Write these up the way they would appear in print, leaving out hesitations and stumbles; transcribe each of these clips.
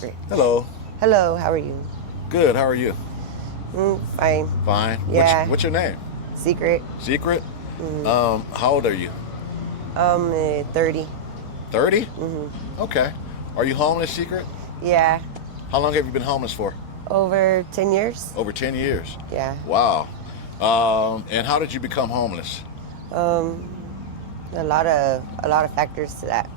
Great. Hello. Hello, how are you? Good. How are you? Fine. Fine. Yeah, What's your name? secret. Secret. Mm, How old are you? 30. 30. hmm Okay. Are you homeless, Secret? Yeah, How long have you been homeless for? over 10 years. Over 10 years. Yeah. Wow. And how did you become homeless? Um, a lot of factors to that.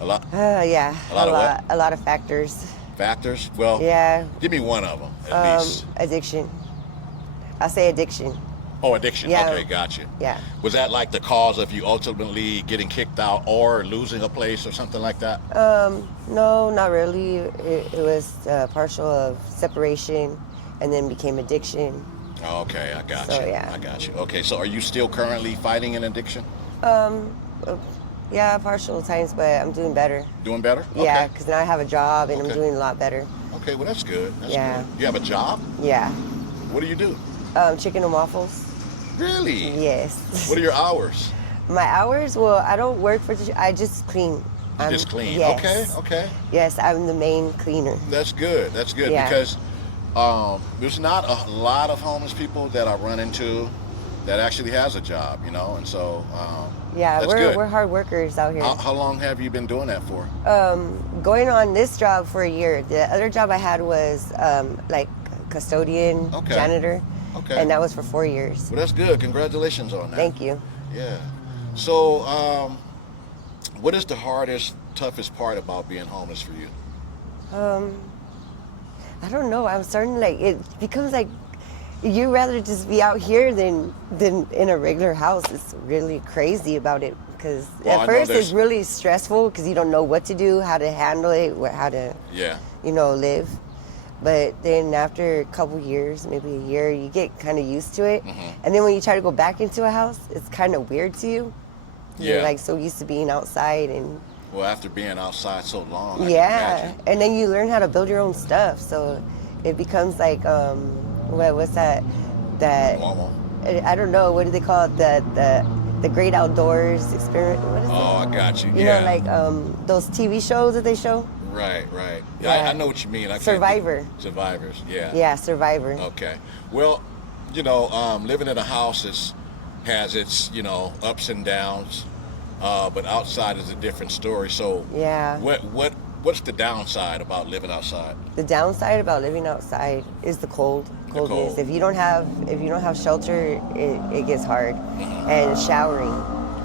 A lot. Yeah, A lot of what? a lot of factors. Factors. Well, Yeah. give me one of them at least. Addiction. I say addiction. Oh, addiction. Yeah. Okay, gotcha. Yeah. Was that like the cause of you ultimately getting kicked out or losing a place or something like that? No, not really. It was partial of separation, and then became addiction. Okay, I got So you. yeah. I got you. Okay, so are you still currently fighting an addiction? Um, uh, yeah, partial times, but I'm doing better. Doing better? Yeah, Okay. because now I have a job and I'm Okay. doing a lot better. Okay, well that's good. That's Yeah, good. You have a job? yeah. What do you do? Chicken and waffles. Really? Yes. What are your hours? My hours? Well, I don't work for. I just clean. You just clean. Okay, Yes, okay. yes. I'm the main cleaner. That's good. That's good Yeah, because there's not a lot of homeless people that I run into that actually has a job, and so yeah. that's We're good. we're hard workers out here. How long have you been doing that for? Going on this job for a year. The other job I had was like custodian, Okay, janitor, okay. and that was for 4 years. Well, that's good. Congratulations on that. Thank you. Yeah. So, what is the hardest, toughest part about being homeless for you? Um, I don't know. I'm starting to, like, it becomes like you rather just be out here than in a regular house. It's really crazy about it because Well, at I know first it's there's. really stressful because you don't know what to do, how to handle it, how to Yeah. live. But then after a couple years, maybe a year, you get kind of used to it. Hmm. And then when you try to go back into a house, it's kind of weird to you. You're Yeah. like so used to being outside and Well, after being outside so long, I can yeah, imagine. and then you learn how to build your own stuff. So it becomes like what's that? That Normal. I don't know. What do they call it? The great outdoors experience. What is Oh, I it? got you. Yeah. Like those TV shows that they show. Right, right. Yeah, I Yeah, know what you mean. I can't think. Survivor. Survivors. Yeah. Yeah, Survivor. Okay. Well, living in a house has its ups and downs, but outside is a different story. So, Yeah. what's the downside about living outside? The downside about living outside is the The coldness. cold. If you don't have shelter, it gets hard. Hmm. And showering.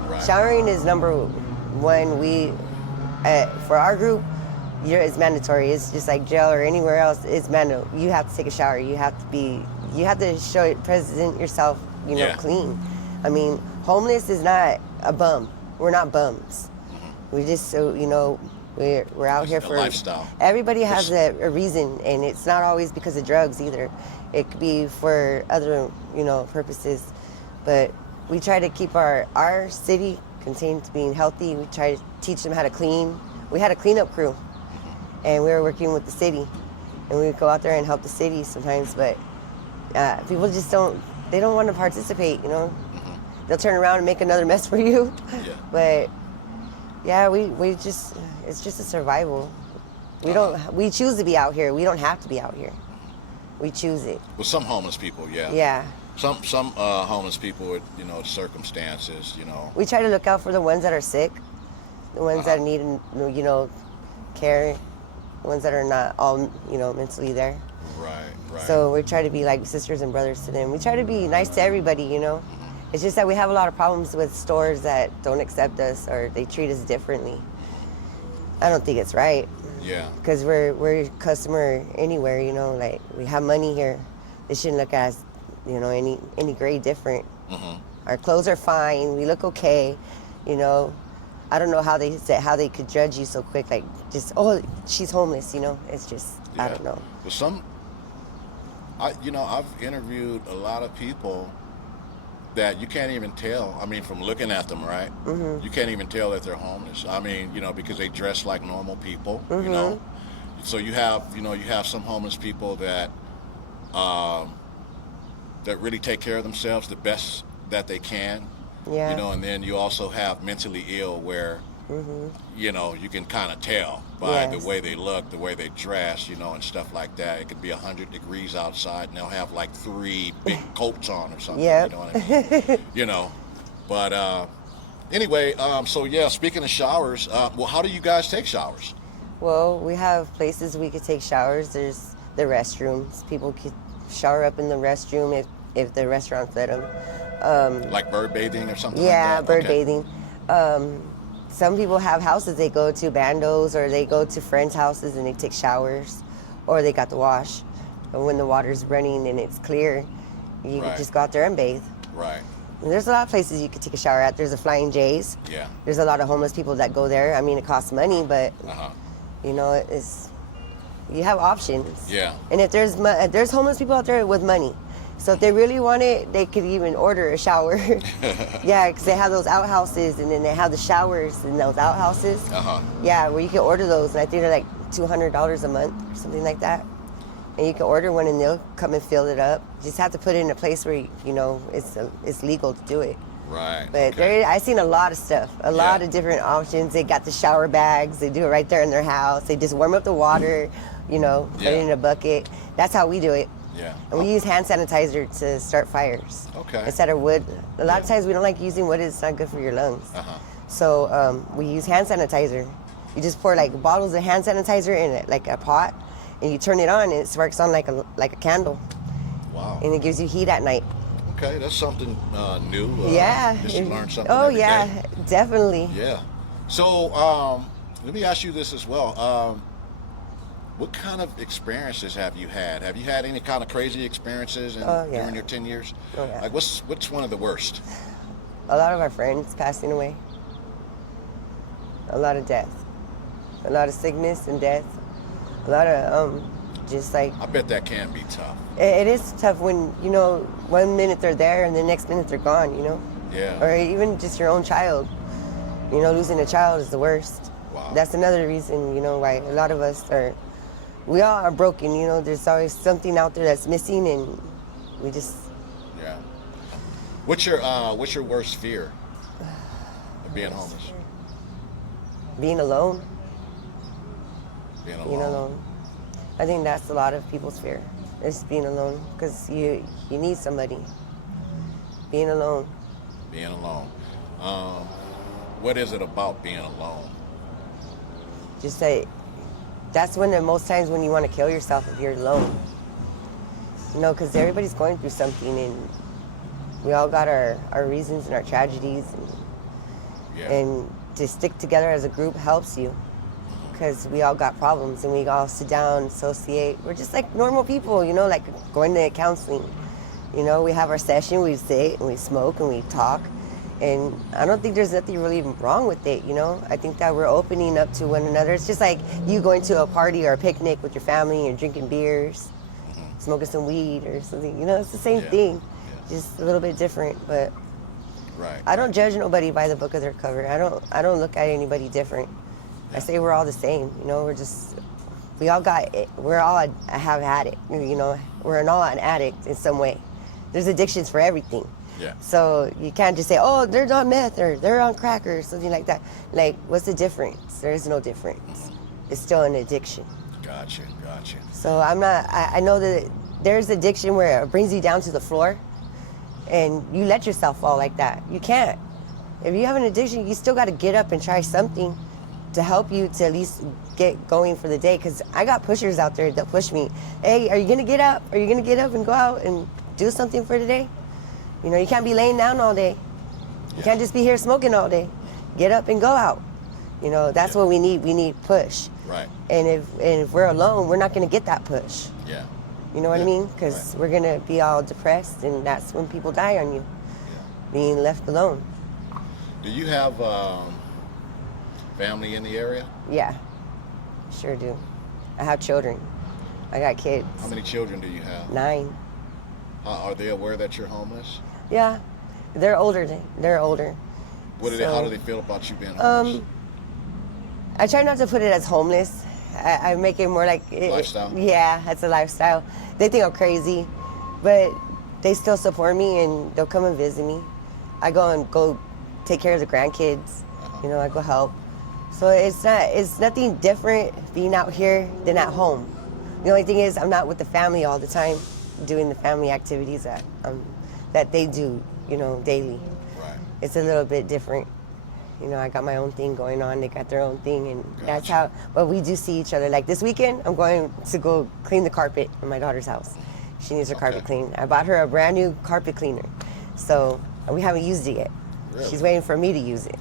Right. Showering is number one. For our group, it's mandatory. It's just like jail or anywhere else. It's mandatory. You have to take a shower. You have to present yourself, Yeah. clean. I mean, homeless is not a bum. We're not bums. Hmm. We just we're out It's here a for lifestyle. everybody has It's, a reason, and it's not always because of drugs either. It could be for other purposes, but we try to keep our city contained to being healthy. We try to teach them how to clean. We had a cleanup crew, and we were working with the city, and we would go out there and help the city sometimes, but people just don't want to participate. hmm. They'll turn around and make another mess for you. Yeah. But yeah, we just it's just a survival. Uh-huh. We choose to be out here. We don't have to be out here. We choose it. Well, some homeless people, yeah. Yeah. Some homeless people with circumstances, We try to look out for the ones that are sick, the ones Uh-huh. that need care, the ones that are not all mentally there. Right, right. So we try to be like sisters and brothers to them. We try to be nice to everybody. Hmm. It's just that we have a lot of problems with stores that don't accept us or they treat us differently. I don't think it's right Yeah. because we're a customer anywhere. Like we have money here. They shouldn't look at us, any grade different. Hmm. Our clothes are fine. We look okay. I don't know how they could judge you so quick. Like just she's homeless. It's just I Yeah. don't know. Well, I've interviewed a lot of people that you can't even tell. I mean, from looking at them, right? Mhm. You can't even tell that they're homeless. I mean, because they dress like normal people, Mhm. So you have some homeless people um, that really take care of themselves the best that they can, Yeah. and then you also have mentally ill where You know, you can kind of tell by the Yes. way they look, the way they dress, you know, and stuff like that. It could be 100 degrees outside, and they'll have like 3 big coats on or something. You Yep. know what I mean? You know, but anyway, so yeah. Speaking of showers, well, how do you guys take showers? Well, we have places we could take showers. There's the restrooms. People could shower up in the restroom if the restaurant let them. Like bird bathing or something Yeah, like that? bird Okay. bathing. Some people have houses they go to, bandos, or they go to friends' houses and they take showers, or they got the wash. And when the water's running and it's clear, you can Right. just go out there and bathe. Right. And there's a lot of places you could take a shower at. There's a Flying J's. Yeah. There's a lot of homeless people that go there. I mean, it costs money, but Uh-huh. you know, it's you have options. Yeah. And if there's homeless people out there with money, so if they really want it, they could even order a shower. Yeah, because they have those outhouses, and then they have the showers in those outhouses. Uh-huh. Yeah, where you can order those, and I think they're like $200 a month or something like that. And you can order one, and they'll come and fill it up. You just have to put it in a place where you know it's legal to do it. Right. But okay. I've seen a lot of stuff, a lot Yeah. of different options. They got the shower bags. They do it right there in their house. They just warm up the water, you know, put it Yeah. in a bucket. That's how we do it. Yeah. And we use hand sanitizer to start fires. Okay. Instead of wood. A lot of times we don't like using wood. It's not good for your lungs. Uh-huh. So we use hand sanitizer. You just pour like bottles of hand sanitizer in it, like a pot, and you turn it on, and it sparks on like a candle, Wow. and it gives you heat at night. Okay, that's something new. Yeah. Just learn something. Oh every yeah, day. definitely. Yeah. So let me ask you this as well. What kind of experiences have you had? Have you had any kind of crazy experiences Oh, yeah. during your 10 years? Oh, yeah. Like what's one of the worst? A lot of our friends passing away. A lot of death. A lot of sickness and death. A lot of just like I bet that can be tough. it is tough when you know 1 minute they're there and the next minute they're gone. You know, Yeah. or even just your own child. You know, losing a child is the worst. Wow. That's another reason, you know, why a lot of us we all are broken. You know, there's always something out there that's missing, and we just Yeah. What's your worst fear of being homeless? being alone. Being alone. Being alone. I think that's a lot of people's fear. Is being alone, because you need somebody. Being alone. Being alone. What is it about being alone? Just say, that's when the most times when you want to kill yourself if you're alone. You know, because everybody's going through something, and we all got our reasons and our tragedies, Yeah. and to stick together as a group helps you, because we all got problems, and we all sit down, associate. We're just like normal people, you know, like going to counseling. You know, we have our session, we sit and we smoke and we talk, and I don't think there's nothing really wrong with it, you know. I think that we're opening up to one another. It's just like you going to a party or a picnic with your family and drinking beers, smoking some weed or something, you know, it's the same Yeah. thing, Yeah. just a little bit different. But Right. I don't judge nobody by the book of their cover. I don't look at anybody different. I say we're all the same, you know. We all got it. We're all have had it, you know. We're all an addict in some way. There's addictions for everything. Yeah. So you can't just say, oh, they're on meth or they're on crack or something like that. Like, what's the difference? There is no difference. It's still an addiction. Gotcha. So I know that there's addiction where it brings you down to the floor and you let yourself fall like that. You can't. If you have an addiction, you still got to get up and try something to help you to at least get going for the day. Because I got pushers out there that push me. Hey, are you going to get up? Are you going to get up and go out and do something for today? You know, you can't be laying down all day. You can't just be here smoking all day. Get up and go out. You know, that's what we need. We need push. Right. And if we're alone, we're not going to get that push. Yeah. You know what I Yeah, mean? Because right. we're going to be all depressed, and that's when people die on you, being left alone. Do you have family in the area? Yeah, sure do. I have children. I got kids. How many children do you have? 9. Are they aware that you're homeless? Yeah, they're older. They're older. How do they feel about you being homeless? I try not to put it as homeless. I make it more like Lifestyle? Yeah, it's a lifestyle. They think I'm crazy, but they still support me and they'll come and visit me. I go take care of the grandkids. You know, I go help. So it's nothing different being out here than at home. The only thing is I'm not with the family all the time, doing the family activities that they do, daily. Right. It's a little bit different. I got my own thing going on. They got their own thing, and that's Gotcha. how. But we do see each other. Like this weekend, I'm going to go clean the carpet in my daughter's house. She needs her carpet cleaned. I bought her a brand new carpet cleaner, so we haven't used it yet. Really? She's waiting for me to use it.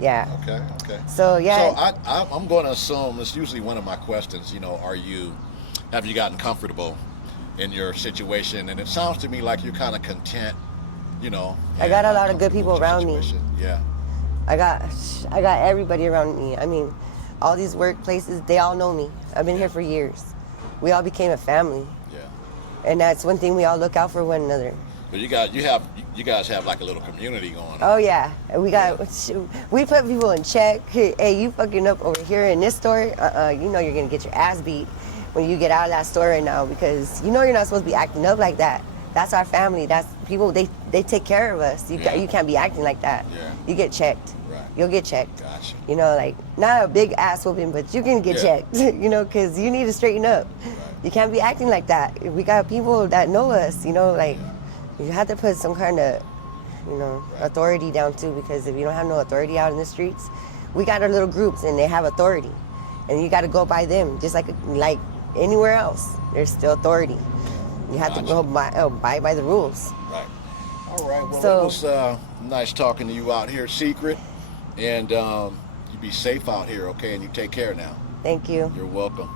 Yeah. Okay. So yeah. So I'm going to assume it's usually one of my questions. Have you gotten comfortable in your situation? And it sounds to me like you're kind of content. I got a lot of good people around me. Yeah. I got everybody around me. I mean, all these workplaces, they all know me. I've been here for years. We all became a family. Yeah. And that's one thing, we all look out for one another. But you guys have like a little community going on. Oh yeah, we put people in check. Hey, you fucking up over here in this store? You're gonna get your ass beat when you get out of that store right now, because you're not supposed to be acting up like that. That's our family. That's people. They take care of us. You can't be acting like that. Yeah. You get checked. Right. You'll get checked. Gotcha. Like not a big ass whooping, but you can get checked. Because you need to straighten up. Right. You can't be acting like that. We got people that know us. You have to put some kind of, authority down too, because if you don't have no authority out in the streets, we got our little groups and they have authority, and you got to go by them, just like anywhere else. There's still authority. You have to go abide by the rules. Right. All right. Well, So, it was nice talking to you out here, Secret, and you be safe out here, okay? And you take care now. thank you. You're welcome.